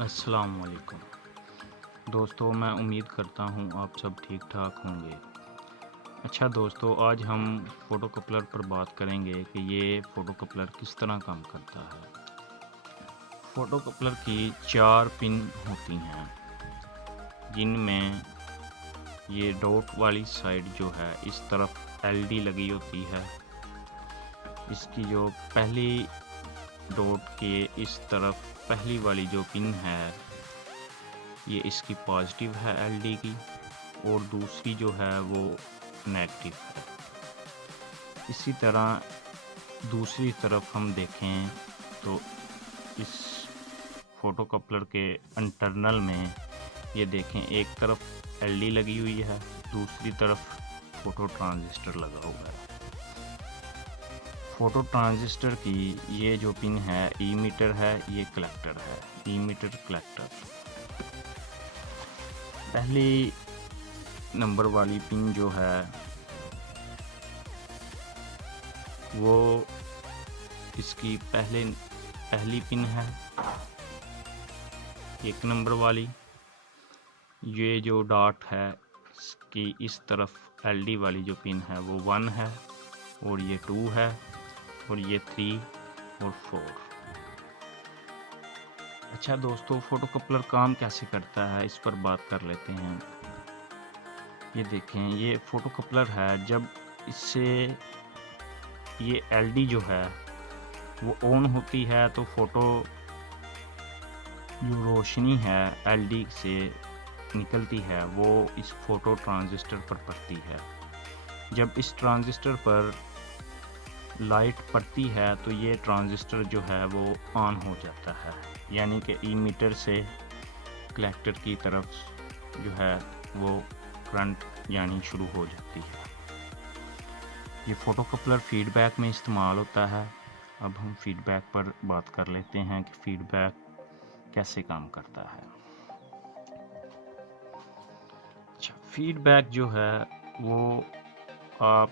अस्सलाम वालेकुम दोस्तों, मैं उम्मीद करता हूँ आप सब ठीक ठाक होंगे। अच्छा दोस्तों, आज हम फ़ोटो कपलर पर बात करेंगे कि ये फ़ोटो कपलर किस तरह काम करता है। फ़ोटो कपलर की 4 पिन होती हैं, जिनमें ये डॉट वाली साइड जो है इस तरफ एलडी लगी होती है। इसकी जो पहली डॉट के इस तरफ पहली वाली जो पिन है ये इसकी पॉजिटिव है एलडी की, और दूसरी जो है वो नेगेटिव है। इसी तरह दूसरी तरफ हम देखें तो इस फोटो कपलर के इंटरनल में ये देखें, एक तरफ एलडी लगी हुई है, दूसरी तरफ फोटो ट्रांजिस्टर लगा हुआ है। फोटो ट्रांजिस्टर की ये जो पिन है ईमीटर है, ये कलेक्टर है, ईमीटर कलेक्टर। पहली नंबर वाली पिन जो है वो इसकी पहली पिन है, 1 नंबर वाली। ये जो डॉट है इसकी इस तरफ एलडी वाली जो पिन है वो 1 है, और ये 2 है, और ये 3 और 4। अच्छा दोस्तों, फोटो कपलर काम कैसे करता है इस पर बात कर लेते हैं। ये देखें, ये फोटो कपलर है, जब इससे ये एलडी जो है वो ऑन होती है तो फोटो जो रोशनी है एलडी से निकलती है वो इस फोटो ट्रांजिस्टर पर पड़ती है। जब इस ट्रांजिस्टर पर लाइट पड़ती है तो ये ट्रांजिस्टर जो है वो ऑन हो जाता है, यानी कि ईमीटर से कलेक्टर की तरफ जो है वो करंट यानी शुरू हो जाती है। ये फोटो कपलर फीडबैक में इस्तेमाल होता है। अब हम फीडबैक पर बात कर लेते हैं कि फीडबैक कैसे काम करता है। अच्छा, फीडबैक जो है वो आप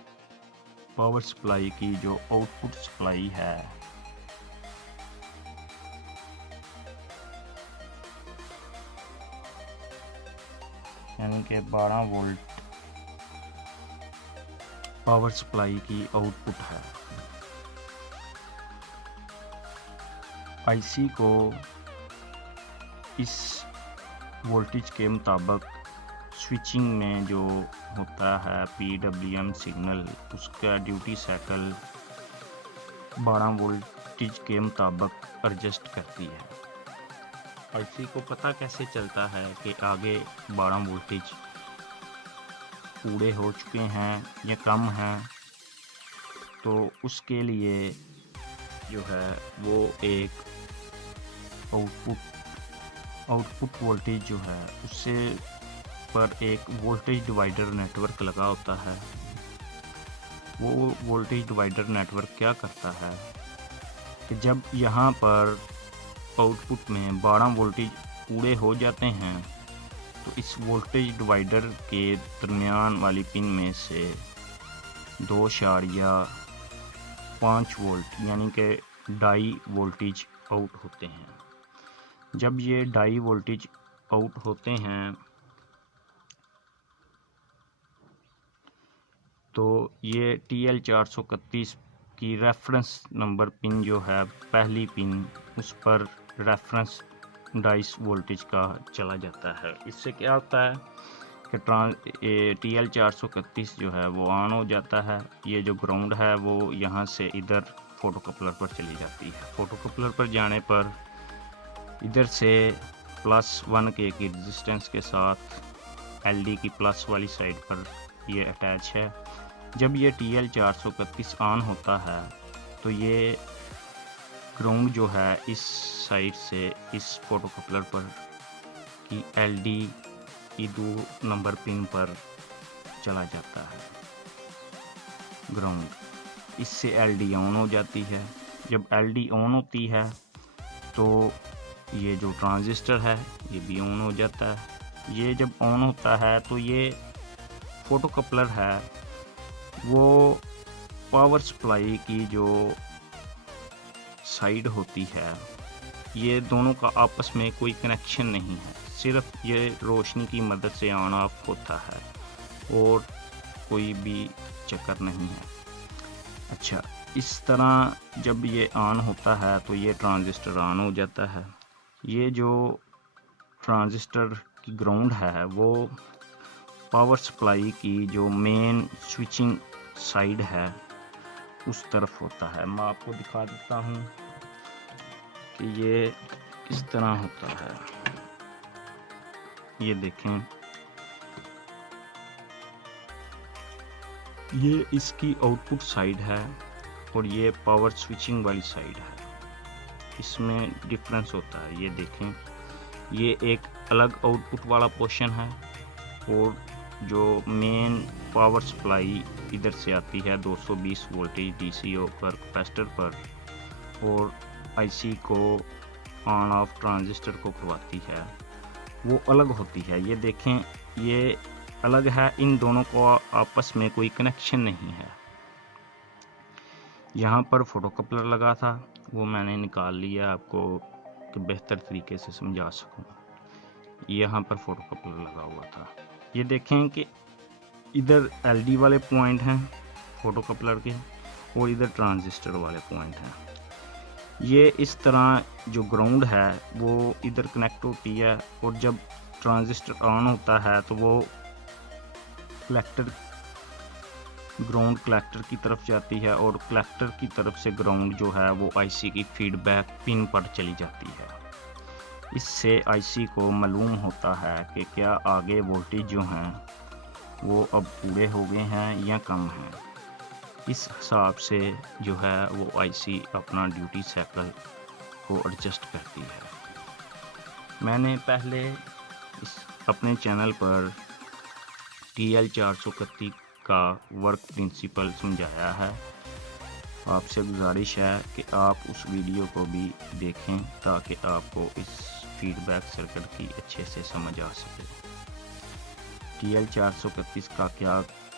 पावर सप्लाई की जो आउटपुट सप्लाई है यानी कि 12 वोल्ट पावर सप्लाई की आउटपुट है। आईसी को इस वोल्टेज के मुताबिक स्विचिंग में जो होता है PWM सिग्नल, उसका ड्यूटी साइकिल 12 वोल्टेज के मुताबिक एडजस्ट करती है। आईसी को पता कैसे चलता है कि आगे 12 वोल्टेज पूरे हो चुके हैं या कम हैं, तो उसके लिए जो है वो एक आउटपुट वोल्टेज जो है उससे पर एक वोल्टेज डिवाइडर नेटवर्क लगा होता है। वो वोल्टेज डिवाइडर नेटवर्क क्या करता है कि जब यहाँ पर आउटपुट में 12 वोल्टेज पूरे हो जाते हैं तो इस वोल्टेज डिवाइडर के दरमियान वाली पिन में से 2.5 वोल्ट यानी कि डाई वोल्टेज आउट होते हैं। जब ये डाई वोल्टेज आउट होते हैं तो ये TL431 की रेफरेंस नंबर पिन जो है पहली पिन, उस पर रेफरेंस डाइस वोल्टेज का चला जाता है। इससे क्या होता है कि TL431 जो है वो ऑन हो जाता है। ये जो ग्राउंड है वो यहाँ से इधर फोटो कपलर पर चली जाती है। फोटो कपलर पर जाने पर इधर से +1 के एक रेजिस्टेंस के साथ एलडी की प्लस वाली साइड पर ये अटैच है। जब ये TL431 ऑन होता है तो ये ग्राउंड जो है इस साइड से इस फोटो कपलर पर की एलडी की 2 नंबर पिन पर चला जाता है ग्राउंड। इससे एलडी ऑन हो जाती है। जब एलडी ऑन होती है तो ये जो ट्रांजिस्टर है ये भी ऑन हो जाता है। ये जब ऑन होता है तो ये फोटो कपलर है वो पावर सप्लाई की जो साइड होती है ये दोनों का आपस में कोई कनेक्शन नहीं है, सिर्फ ये रोशनी की मदद से ऑन ऑफ होता है और कोई भी चक्कर नहीं है। अच्छा, इस तरह जब ये ऑन होता है तो ये ट्रांजिस्टर ऑन हो जाता है। ये जो ट्रांजिस्टर की ग्राउंड है वो पावर सप्लाई की जो मेन स्विचिंग साइड है उस तरफ होता है। मैं आपको दिखा देता हूँ कि ये इस तरह होता है। ये देखें, ये इसकी आउटपुट साइड है और ये पावर स्विचिंग वाली साइड है। इसमें डिफरेंस होता है। ये देखें, ये एक अलग आउटपुट वाला पोर्शन है और जो मेन पावर सप्लाई इधर से आती है 220 वोल्टेज डीसीओ पर कैपेसिटर पर और आईसी को ऑन ऑफ ट्रांजिस्टर को करवाती है, वो अलग होती है। ये देखें, ये अलग है, इन दोनों को आपस में कोई कनेक्शन नहीं है। यहाँ पर फोटोकपलर लगा था, वो मैंने निकाल लिया आपको कि बेहतर तरीके से समझा सकूं। यहाँ पर फोटोकपलर लगा हुआ था। ये देखें कि इधर एलडी वाले पॉइंट हैं फोटोकपलर के और इधर ट्रांजिस्टर वाले पॉइंट हैं। ये इस तरह जो ग्राउंड है वो इधर कनेक्ट होती है और जब ट्रांजिस्टर ऑन होता है तो वो कलेक्टर ग्राउंड कलेक्टर की तरफ जाती है और कलेक्टर की तरफ से ग्राउंड जो है वो आईसी की फीडबैक पिन पर चली जाती है। इससे आईसी को मालूम होता है कि क्या आगे वोल्टेज जो हैं वो अब पूरे हो गए हैं या कम हैं। इस हिसाब से जो है वो आईसी अपना ड्यूटी साइकिल को एडजस्ट करती है। मैंने पहले इस अपने चैनल पर TL431 का वर्क प्रिंसिपल समझाया है। आपसे गुजारिश है कि आप उस वीडियो को भी देखें ताकि आपको इस फीडबैक सर्किट की अच्छे से समझ आ सके। TL431 का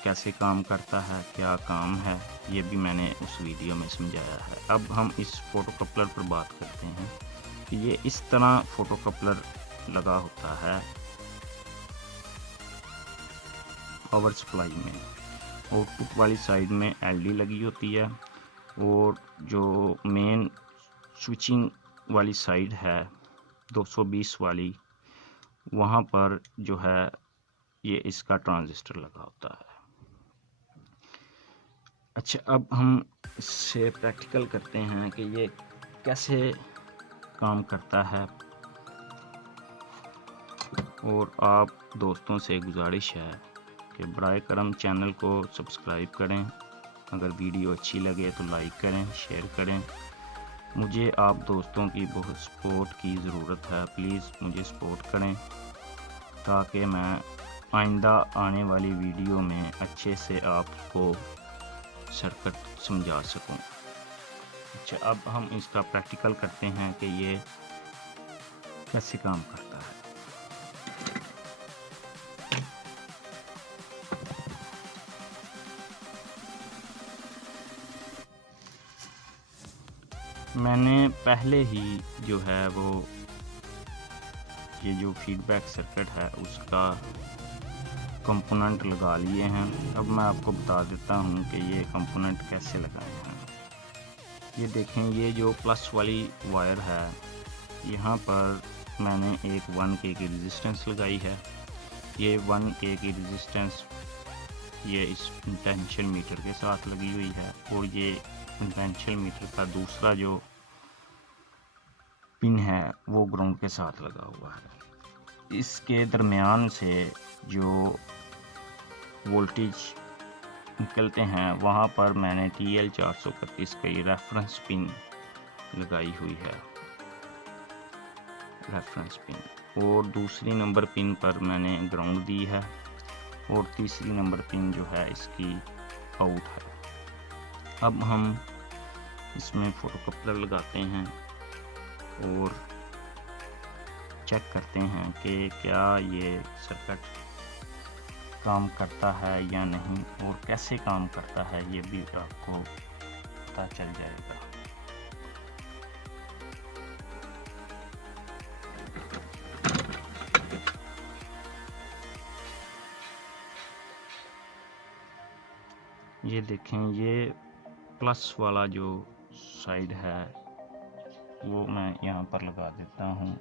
कैसे काम करता है, क्या काम है, ये भी मैंने उस वीडियो में समझाया है। अब हम इस फोटोकपलर पर बात करते हैं कि ये इस तरह फोटोकपलर लगा होता है पावर सप्लाई में। आउटपुट वाली साइड में एलडी लगी होती है और जो मेन स्विचिंग वाली साइड है 220 वाली, वहाँ पर जो है ये इसका ट्रांजिस्टर लगा होता है। अच्छा, अब हम इससे प्रैक्टिकल करते हैं कि ये कैसे काम करता है और आप दोस्तों से गुजारिश है कि बराए करम चैनल को सब्सक्राइब करें। अगर वीडियो अच्छी लगे तो लाइक करें, शेयर करें। मुझे आप दोस्तों की बहुत सपोर्ट की ज़रूरत है। प्लीज़ मुझे सपोर्ट करें ताकि मैं आइंदा आने वाली वीडियो में अच्छे से आपको सर्किट समझा सकूं। अच्छा, अब हम इसका प्रैक्टिकल करते हैं कि ये कैसे काम करता है। मैंने पहले ही जो है वो ये जो फीडबैक सर्किट है उसका कंपोनेंट लगा लिए हैं। अब मैं आपको बता देता हूँ कि ये कंपोनेंट कैसे लगाए हैं। ये देखें, ये जो प्लस वाली वायर है यहाँ पर मैंने एक 1K की रेजिस्टेंस लगाई है। ये 1K की रेजिस्टेंस ये इस पोटेंशियल मीटर के साथ लगी हुई है और ये पोटेंशियल मीटर का दूसरा जो पिन है वो ग्राउंड के साथ लगा हुआ है। इसके दरमियान से जो वोल्टेज निकलते हैं वहाँ पर मैंने TL431 की रेफरेंस पिन लगाई हुई है, रेफरेंस पिन। और दूसरी नंबर पिन पर मैंने ग्राउंड दी है और तीसरी नंबर पिन जो है इसकी आउट है। अब हम इसमें फोटोकपलर लगाते हैं और चेक करते हैं कि क्या ये सर्किट काम करता है या नहीं और कैसे काम करता है ये भी आपको पता चल जाएगा। ये देखें, ये प्लस वाला जो साइड है वो मैं यहाँ पर लगा देता हूँ।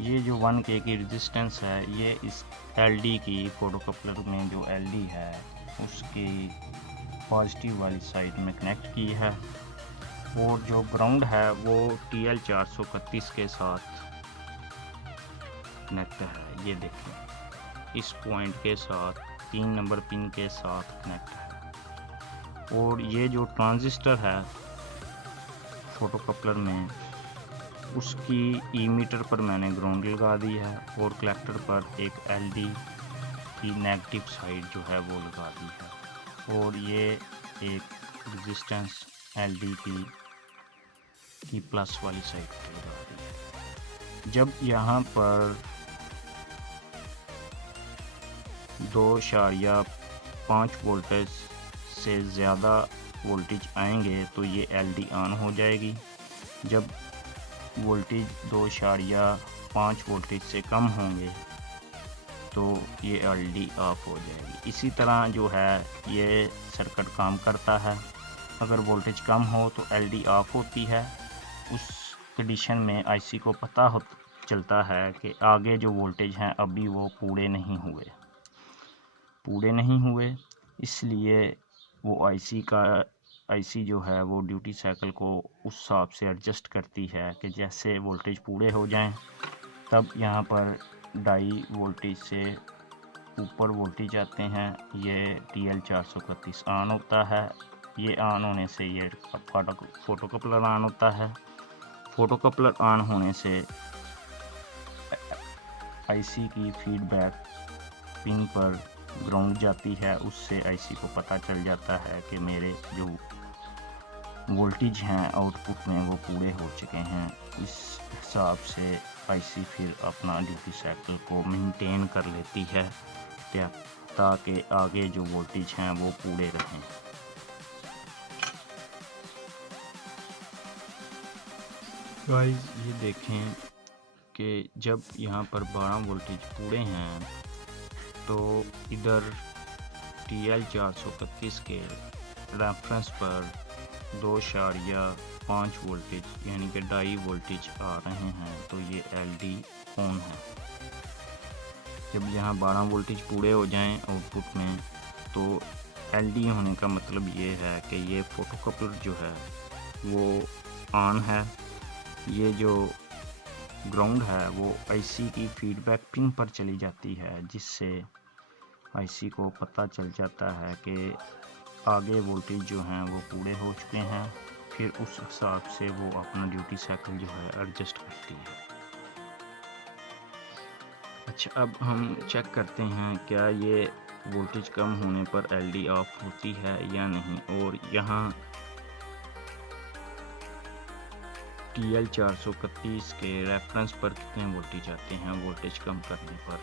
ये जो 1K की रेजिस्टेंस है ये इस LD की फोटो कपलर में जो LD है उसकी पॉजिटिव वाली साइड में कनेक्ट की है, और जो ग्राउंड है वो TL431 के साथ कनेक्ट है। ये देखें, इस पॉइंट के साथ 3 नंबर पिन के साथ कनेक्ट है। और ये जो ट्रांजिस्टर है फोटो कपलर में उसकी मीटर पर मैंने ग्राउंड लगा दी है, और कलेक्टर पर एक LD की नेगेटिव साइड जो है वो लगा दी है, और ये एक रेजिस्टेंस LD की प्लस वाली साइड पर लगा दी है। जब यहाँ पर 2.5 वोल्टेज से ज़्यादा वोल्टेज आएंगे तो ये LD ऑन हो जाएगी। जब वोल्टेज 2.5 वोल्टेज से कम होंगे तो ये LD ऑफ हो जाएगी। इसी तरह जो है ये सर्किट काम करता है। अगर वोल्टेज कम हो तो LD ऑफ होती है। उस कंडीशन में IC को पता चलता है कि आगे जो वोल्टेज हैं अभी वो पूरे नहीं हुए, इसलिए वो IC जो है वो ड्यूटी साइकिल को उस हिसाब से एडजस्ट करती है कि जैसे वोल्टेज पूरे हो जाएं तब यहाँ पर डाई वोल्टेज से ऊपर वोल्टेज आते हैं। ये TL431 ऑन होता है। ये ऑन होने से ये फोटो कपलर ऑन होता है। फोटो कपलर ऑन होने से IC की फीडबैक पिन पर ग्राउंड जाती है। उससे IC को पता चल जाता है कि मेरे जो वोल्टेज हैं आउटपुट में वो पूरे हो चुके हैं। इस हिसाब से IC फिर अपना ड्यूटी साइकिल को मेंटेन कर लेती है ताकि आगे जो वोल्टेज हैं वो पूरे रहें। गाइस ये देखें कि जब यहाँ पर 12 वोल्टेज पूरे हैं तो इधर TL431 के रेफरेंस पर 2.5 वोल्टेज यानी कि डाई वोल्टेज आ रहे हैं, तो ये LD ऑन है। जब यहाँ 12 वोल्टेज पूरे हो जाएं आउटपुट में तो LD होने का मतलब ये है कि ये फोटो कपलर जो है वो ऑन है। ये जो ग्राउंड है वो IC की फीडबैक पिन पर चली जाती है, जिससे IC को पता चल जाता है कि आगे वोल्टेज जो हैं वो पूरे हो चुके हैं। फिर उस हिसाब से वो अपना ड्यूटी साइकिल जो है एडजस्ट करती है। अच्छा, अब हम चेक करते हैं क्या ये वोल्टेज कम होने पर LD ऑफ होती है या नहीं। और यहाँ TL431 के रेफरेंस पर कितने वोल्टेज आते हैं वोल्टेज कम करने पर।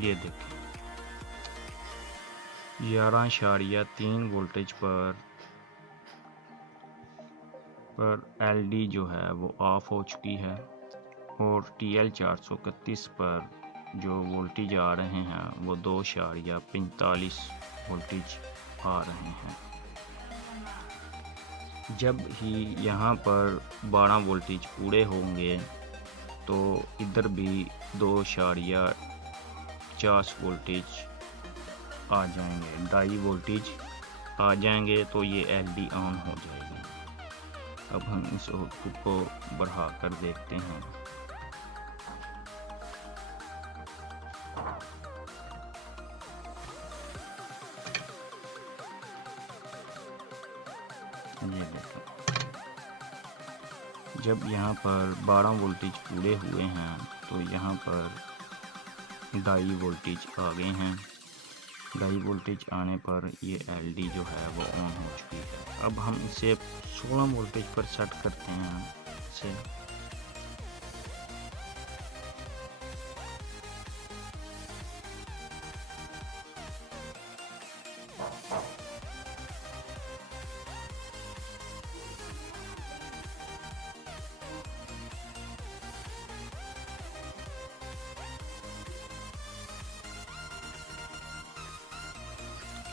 ये देखें 11.3 वोल्टेज पर LD जो है वो ऑफ हो चुकी है, और TL431 पर जो वोल्टेज आ रहे हैं वो 2.45 वोल्टेज आ रहे हैं। जब ही यहाँ पर 12 वोल्टेज पूरे होंगे तो इधर भी 2.50 वोल्टेज आ जाएंगे, डाई वोल्टेज आ जाएंगे, तो ये LD ऑन हो जाएगी। अब हम इस आउटपुट को बढ़ा कर देखते हैं। ये देखें, जब यहाँ पर 12 वोल्टेज पूरे हुए हैं तो यहाँ पर डाई वोल्टेज आ गए हैं, डाई वोल्टेज आने पर ये एलडी जो है वो ऑन हो चुकी है। अब हम इसे 16 वोल्टेज पर सेट करते हैं इसे।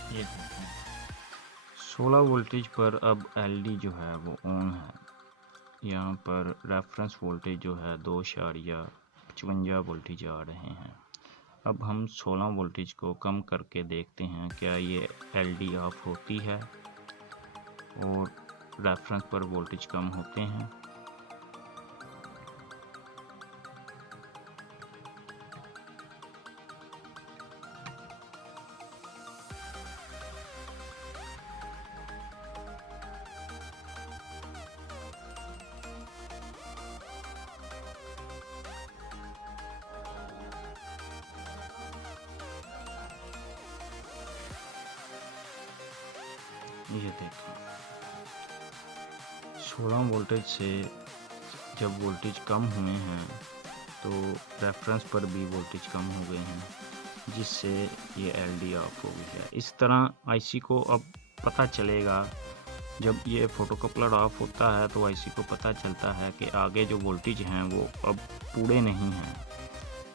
ये देखें 16 वोल्टेज पर अब एलडी जो है वो ऑन है। यहाँ पर रेफरेंस वोल्टेज जो है 2.55 वोल्टेज आ रहे हैं। अब हम 16 वोल्टेज को कम करके देखते हैं क्या ये एलडी ऑफ होती है और रेफरेंस पर वोल्टेज कम होते हैं। ये देखो 16 वोल्टेज से जब वोल्टेज कम हुए हैं तो रेफरेंस पर भी वोल्टेज कम हो गए हैं, जिससे ये एलडी ऑफ हो गई है। इस तरह आईसी को अब पता चलेगा, जब ये फोटो कपलर ऑफ होता है तो आईसी को पता चलता है कि आगे जो वोल्टेज हैं वो अब पूरे नहीं हैं।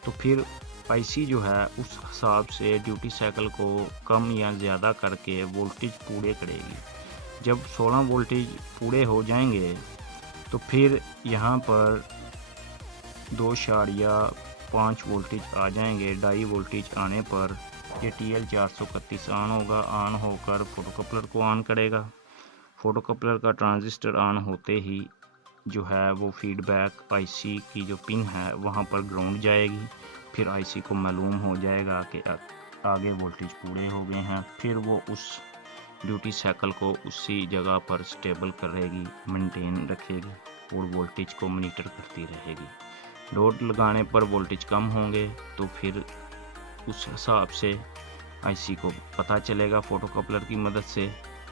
तो फिर आईसी जो है उस हिसाब से ड्यूटी साइकिल को कम या ज़्यादा करके वोल्टेज पूरे करेगी। जब 16 वोल्टेज पूरे हो जाएंगे तो फिर यहाँ पर 2.5 वोल्टेज आ जाएंगे। डाई वोल्टेज आने पर ये TL431 ऑन होगा। ऑन होकर फोटो कपलर को ऑन करेगा। फोटो कपलर का ट्रांजिस्टर ऑन होते ही जो है वो फीडबैक आईसी की जो पिन है वहाँ पर ग्राउंड जाएगी। फिर आईसी को मालूम हो जाएगा कि आगे वोल्टेज पूरे हो गए हैं। फिर वो उस ड्यूटी साइकिल को उसी जगह पर स्टेबल करेगी, मेंटेन रखेगी और वोल्टेज को मॉनिटर करती रहेगी। लोड लगाने पर वोल्टेज कम होंगे तो फिर उस हिसाब से आईसी को पता चलेगा फोटो कपलर की मदद से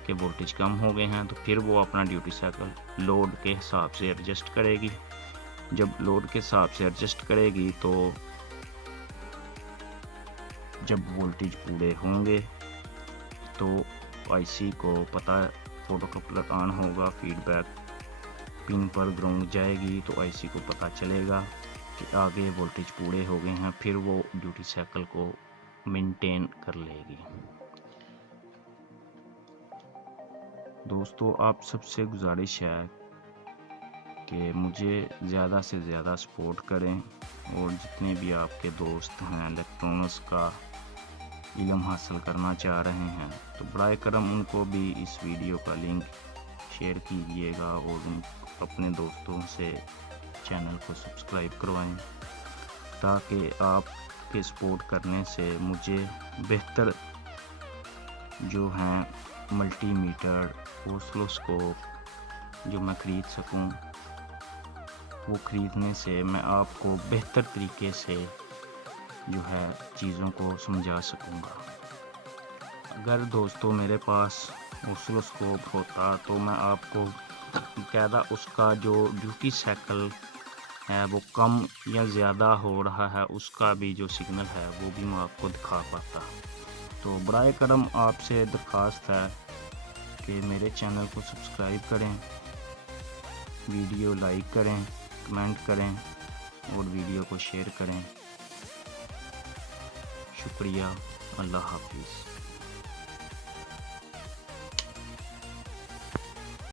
कि वोल्टेज कम हो गए हैं। तो फिर वो अपना ड्यूटी साइकिल लोड के हिसाब से एडजस्ट करेगी। जब लोड के हिसाब से एडजस्ट करेगी तो जब वोल्टेज पूरे होंगे तो आईसी को पता, फोटो कपलर ऑन होगा, फीडबैक पिन पर ग्राउंड जाएगी तो आईसी को पता चलेगा कि आगे वोल्टेज पूरे हो गए हैं। फिर वो ड्यूटी साइकिल को मेंटेन कर लेगी। दोस्तों आप सबसे गुजारिश है कि मुझे ज़्यादा से ज़्यादा सपोर्ट करें और जितने भी आपके दोस्त हैं इलेक्ट्रॉनिक्स का इल्म हासिल करना चाह रहे हैं तो बराए करम उनको भी इस वीडियो का लिंक शेयर कीजिएगा और अपने दोस्तों से चैनल को सब्सक्राइब करवाएं, ताकि आपके सपोर्ट करने से मुझे बेहतर जो हैं मल्टीमीटर, ऑसिलोस्कोप जो मैं ख़रीद सकूं, वो ख़रीदने से मैं आपको बेहतर तरीके से जो है चीज़ों को समझा सकूंगा। अगर दोस्तों मेरे पास ऑसिलोस्कोप होता तो मैं आपको बाकायदा उसका जो ड्यूटी साइकिल है वो कम या ज़्यादा हो रहा है उसका भी जो सिग्नल है वो भी मैं आपको दिखा पाता। तो बराए करम आपसे दरख्वास्त है कि मेरे चैनल को सब्सक्राइब करें, वीडियो लाइक करें, कमेंट करें और वीडियो को शेयर करें। शुक्रिया। अल्लाह हाफिज़।